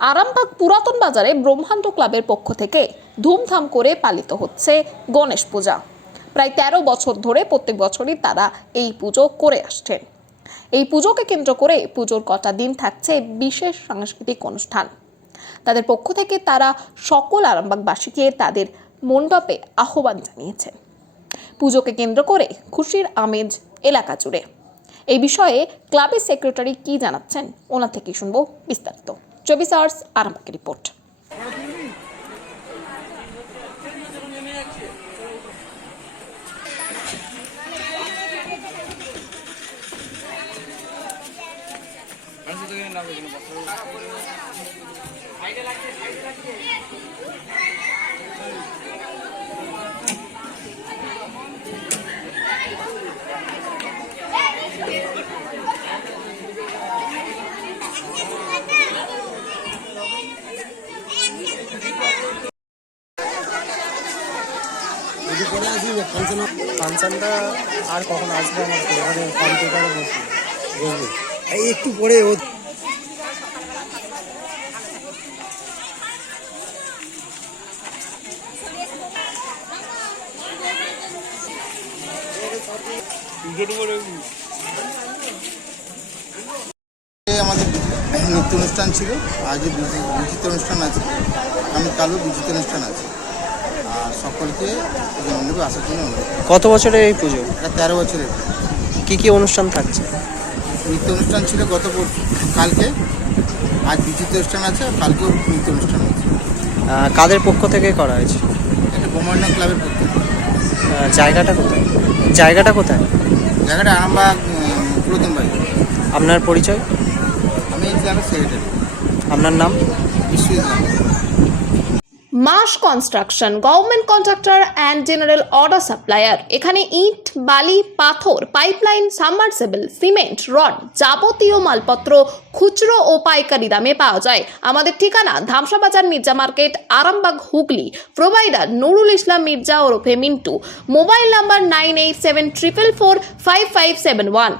আরামবাগ পুরাতন বাজারে ব্রহ্মাণ্ড ক্লাবের পক্ষ থেকে ধুমধাম করে পালিত হচ্ছে গণেশ পূজা। প্রায় ১৩ বছর ধরে প্রত্যেক বছরই তারা এই পুজো করে আসছেন। এই পুজোকে কেন্দ্র করে পুজোর কটা দিন থাকছে বিশেষ সাংস্কৃতিক অনুষ্ঠান। তাদের পক্ষ থেকে তারা সকল আরামবাগবাসীকে তাদের মণ্ডপে আহ্বান জানিয়েছেন। পুজোকে কেন্দ্র করে খুশির আমেজ এলাকা জুড়ে। এই বিষয়ে ক্লাবের সেক্রেটারি কি জানাচ্ছেন ওনার থেকে শুনবো বিস্তারিত। 24 আওয়ার্স আরামবাগের রিপোর্ট। ফাংশনটা আর কখন আসবে আমাকে এখানে ফর্ম পেপারে বসবো এই একটু পরে ও আমাদের নৃত্য অনুষ্ঠান ছিল, আজ বিচিত্র অনুষ্ঠান আছে, আমি কালও বিচিত্র অনুষ্ঠান আছে। আর সকলকে মণ্ডপে আসার জন্য অনুরোধ। কত বছরের এই পুজো? এটা 13 বছরের। কি কি অনুষ্ঠান থাকছে? নৃত্য অনুষ্ঠান ছিল কালকে, আজ বিচিত্র অনুষ্ঠান আছে, আর কালকেও নৃত্য অনুষ্ঠান আছে। কাদের পক্ষ থেকে করা হয়েছে? এটা ব্রহ্মাণ্ড ক্লাবের পক্ষ থেকে। জায়গাটা কোথায়? জায়গাটা আরামবাগ পুরাতন বাড়ি। আপনার পরিচয়? আমি এই ক্লাবের সেক্রেটারি। আপনার নাম? বিশ্বজিৎ। মাস construction, government contractor and general order supplier. এখানে ইট, বালি, পাথর, পাইপলাইন, সাবমার্সিবল, সিমেন্ট, রড, যাবতীয় মালপত্র খুচরো ও পাইকারি দামে পাওয়া যায়। আমাদের ঠিকানা ধামসা বাজার, মির্জা মার্কেট, আরামবাগ, হুগলি। প্রোভাইডার নুরুল ইসলাম মির্জা ওরফে মিন্টু। Mobile number 9874445571।